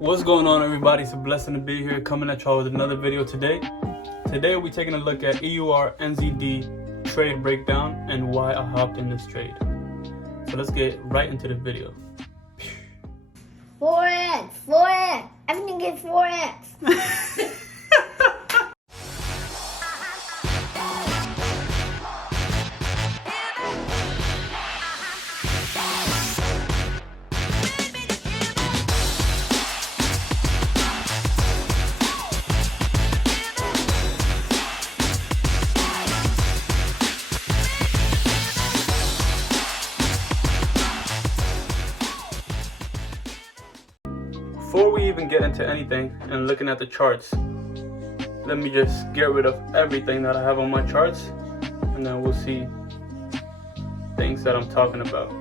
What's going on, everybody? It's a blessing to be here, coming at y'all with another video today. Today we're taking a look at Eurnzd trade breakdown and why I hopped in this trade. So let's get right into the video. Forex, everything is forex. Before we even get into anything and looking at the charts, let me just get rid of everything that I have on my charts, and then we'll see things that I'm talking about.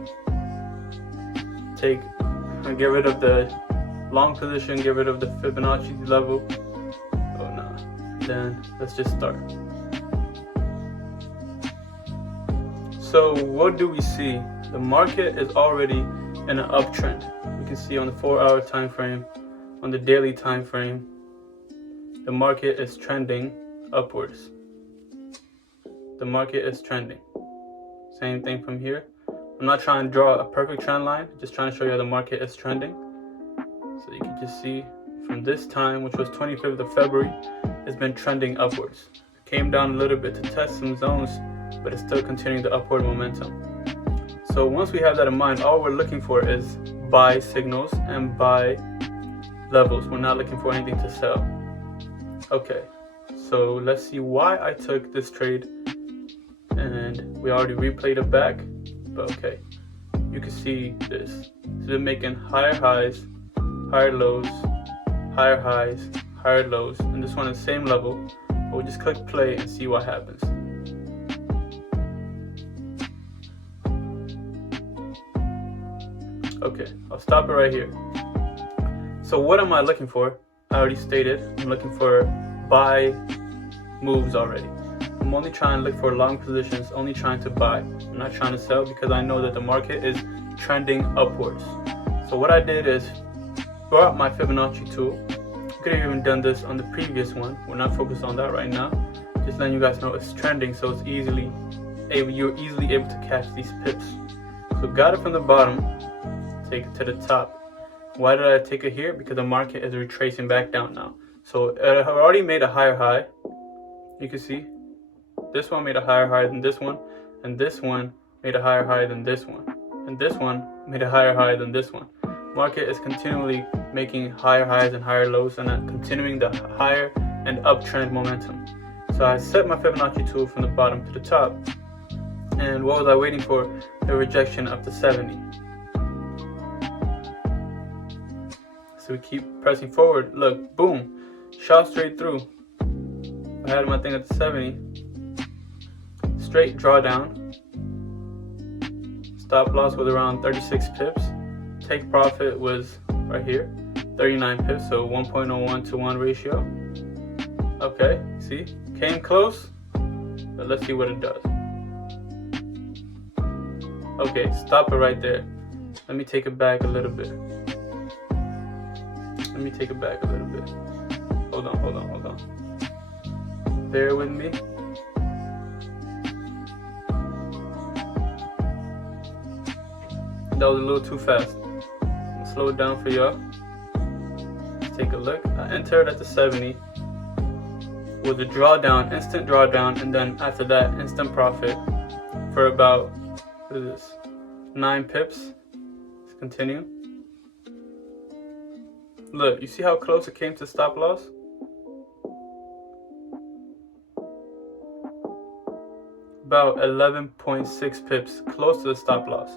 Get rid of the long position, get rid of the Fibonacci level. Oh no. Then let's just start. So what do we see? The market is already in an uptrend. You can see on the 4-hour time frame, on the daily time frame, the market is trending upwards. The market is trending. Same thing from here. I'm not trying to draw a perfect trend line, just trying to show you how the market is trending. So you can just see from this time, which was 25th of February, it's been trending upwards. It came down a little bit to test some zones, but it's still continuing the upward momentum. So once we have that in mind, all we're looking for is buy signals and buy levels. We're not looking for anything to sell. Okay, so let's see why I took this trade, and we already replayed it back, but okay. You can see this. So they're making higher highs, higher lows, higher highs, higher lows, and this one is same level, but we'll just click play and see what happens. Okay, I'll stop it right here. So what am I looking for? I already stated, I'm looking for buy moves already. I'm only trying to look for long positions, only trying to buy. I'm not trying to sell because I know that the market is trending upwards. So what I did is brought my Fibonacci tool. You could have even done this on the previous one. We're not focused on that right now. Just letting you guys know it's trending, so it's you're easily able to catch these pips. So got it from the bottom, take it to the top. Why did I take it here? Because the market is retracing back down now. So I have already made a higher high. You can see this one made a higher high than this one, and this one made a higher high than this one, and this one made a higher high than this one. Market is continually making higher highs and higher lows, and continuing the higher and uptrend momentum. So I set my Fibonacci tool from the bottom to the top, and what was I waiting for? The rejection up to 70. So we keep pressing forward. Look, boom, shot straight through. I had my thing at the 70. Straight drawdown. Stop loss was around 36 pips. Take profit was right here, 39 pips, so 1.01 to 1 ratio. Okay, see, came close, but let's see what it does. Okay, stop it right there. Let me take it back a little bit. Let me take it back a little bit. Hold on. Bear with me. That was a little too fast. I'll slow it down for y'all. Let's take a look. I entered at the 70 with a drawdown, instant drawdown, and then after that, instant profit for about, what is this, 9 pips. Let's continue. Look, you see how close it came to stop loss? About 11.6 pips, close to the stop loss.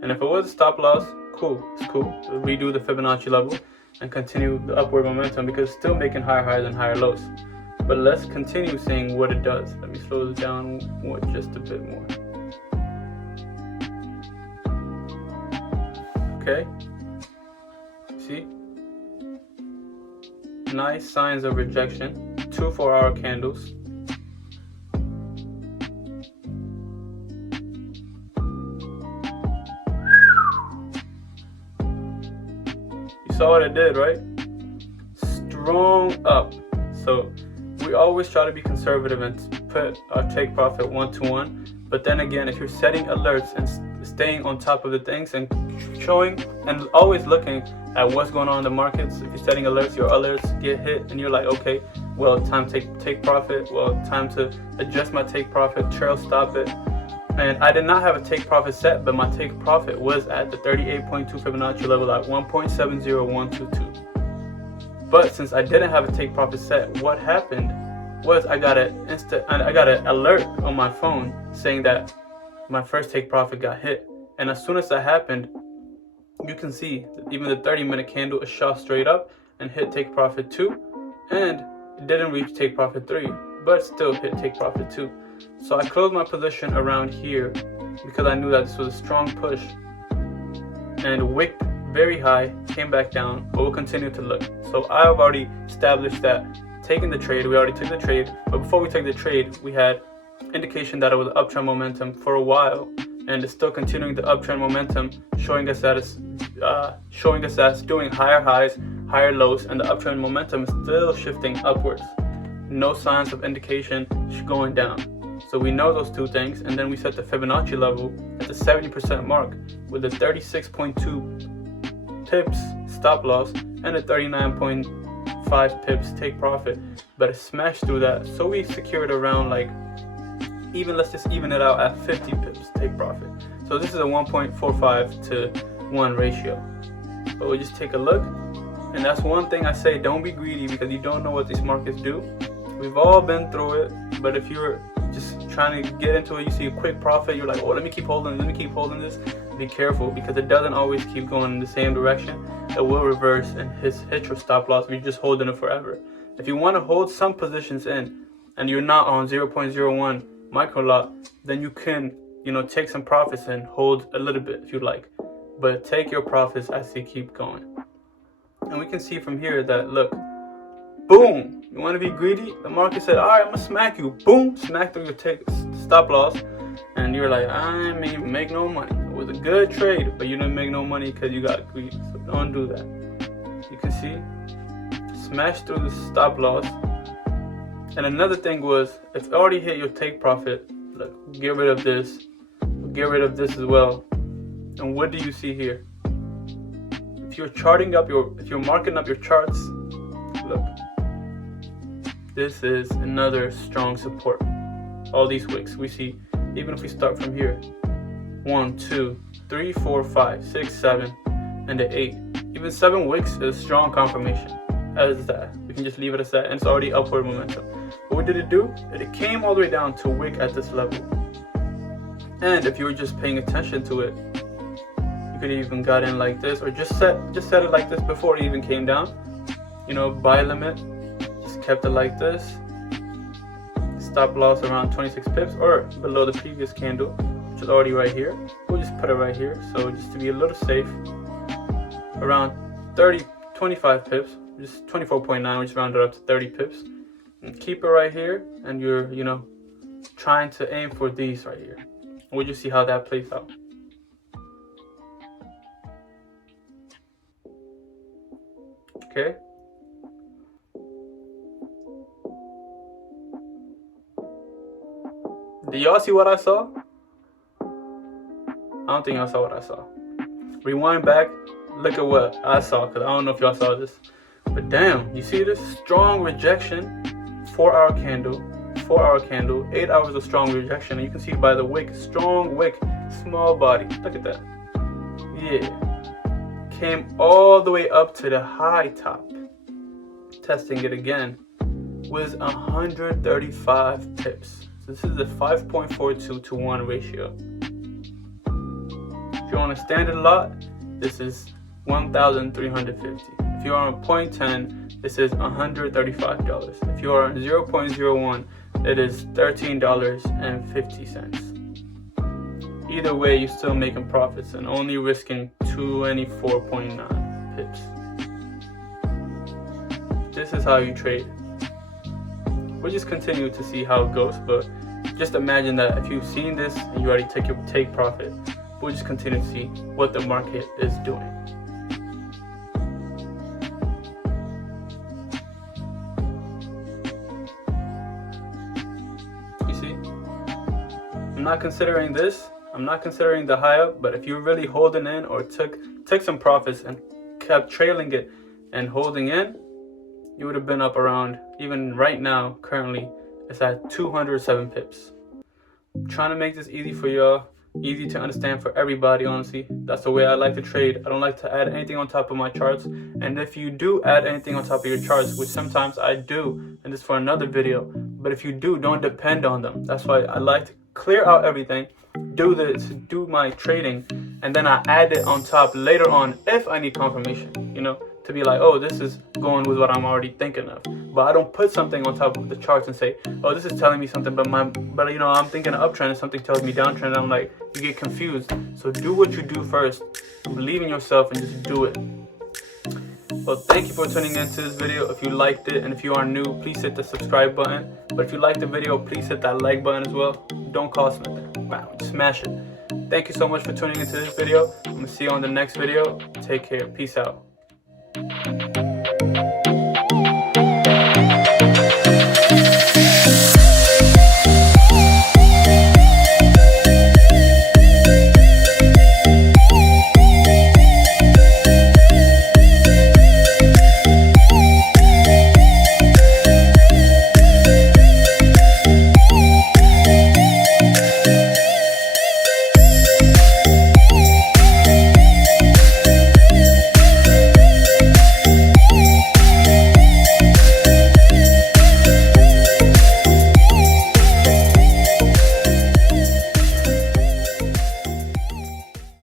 And if it was a stop loss, cool, it's cool. We'll redo the Fibonacci level and continue the upward momentum because it's still making higher highs and higher lows. But let's continue seeing what it does. Let me slow this down just a bit more. Okay, see? Nice signs of rejection. 2 4-hour candles. You saw what it did, right? strong up. So we always try to be conservative and put our take profit 1-to-1. But then again, if you're setting alerts and staying on top of the things and showing and always looking at what's going on in the markets, if you're setting alerts, your alerts get hit and you're like, okay, well, time to take profit. Well, time to adjust my take profit, trail stop it. And I did not have a take profit set, but my take profit was at the 38.2 Fibonacci level at 1.70122. But since I didn't have a take profit set, what happened was I got an alert on my phone saying that my first take profit got hit. And as soon as that happened, you can see that even the 30-minute candle is shot straight up and hit take profit 2, and it didn't reach take profit 3, but still hit take profit 2. So I closed my position around here because I knew that this was a strong push and wicked very high, came back down, but we'll continue to look. So I've already established that taking the trade, we already took the trade, but before we took the trade, we had indication that it was uptrend momentum for a while, and it's still continuing the uptrend momentum, showing us that it's doing higher highs, higher lows, and the uptrend momentum is still shifting upwards. No signs of indication going down. So we know those two things, and then we set the Fibonacci level at the 70% mark with a 36.2 pips stop loss and a 39.5 pips take profit, but it smashed through that. So we secured around let's just even it out at 50 pips take profit. So this is a 1.45 to 1 ratio. But we'll just take a look, and that's one thing I say, don't be greedy because you don't know what these markets do. We've all been through it, but if you're just trying to get into it, you see a quick profit, you're like, oh, let me keep holding this. Be careful because it doesn't always keep going in the same direction. It will reverse and hit your stop loss if you're just holding it forever. If you want to hold some positions in and you're not on 0.01 micro lot, then you can, take some profits and hold a little bit if you like. But take your profits as they keep going. And we can see from here that, look, boom, you want to be greedy? The market said, all right, I'm going to smack you. Boom, smack through your stop loss. And you're like, I ain't make no money. It was a good trade, but you didn't make no money because you got greedy. So don't do that. You can see, smash through the stop loss. And another thing was, if it already hit your take profit, look, get rid of this. Get rid of this as well. And what do you see here? If you're marking up your charts, look, this is another strong support. All these wicks we see, even if we start from here, 1, 2, 3, 4, 5, 6, 7, and the 8. Even 7 wicks is strong confirmation. As that, we can just leave it as that, and it's already upward momentum. But what did it do? It came all the way down to wick at this level. And if you were just paying attention to it, you could even got in like this, or just set it like this before it even came down. Buy limit, just kept it like this. Stop loss around 26 pips or below the previous candle, which is already right here. We'll just put it right here. So just to be a little safe, around 25 pips, just 24.9, we just rounded up to 30 pips. And keep it right here, and you're, trying to aim for these right here. We'll just see how that plays out. Okay. Did y'all see what I saw? I don't think y'all saw what I saw. Rewind back, look at what I saw, because I don't know if y'all saw this. But damn, you see this strong rejection, 4-hour candle, 8 hours of strong rejection. And you can see by the wick, strong wick, small body. Look at that. Yeah. Came all the way up to the high top. Testing it again was 135 pips. So this is a 5.42 to 1 ratio. If you're on a standard lot, this is 1,350. If you are on 0.10, this is $135. If you are on 0.01, it is $13.50. Either way, you're still making profits and only risking 24.9 pips. This is how you trade. We'll just continue to see how it goes, but just imagine that if you've seen this and you already took your take profit, we'll just continue to see what the market is doing. I'm not considering this. I'm not considering the high up, but if you're really holding in or took some profits and kept trailing it and holding in, you would have been up around, even right now, currently, it's at 207 pips. I'm trying to make this easy for y'all, easy to understand for everybody, honestly. That's the way I like to trade. I don't like to add anything on top of my charts. And if you do add anything on top of your charts, which sometimes I do, and this is for another video, but if you do, don't depend on them. That's why I like to clear out everything, do my trading, and then I add it on top later on if I need confirmation, you know, to be like, oh, this is going with what I'm already thinking of. But I don't put something on top of the charts and say, oh, this is telling me something, but you know, I'm thinking of uptrend and something tells me downtrend, and I'm like, you get confused. So do what you do first, believe in yourself, and just do it. Well, thank you for tuning into this video. If you liked it, and if you are new, please hit the subscribe button. But if you liked the video, please hit that like button as well. Don't cost nothing. Wow, smash it. Thank you so much for tuning into this video. I'm gonna see you on the next video. Take care. Peace out.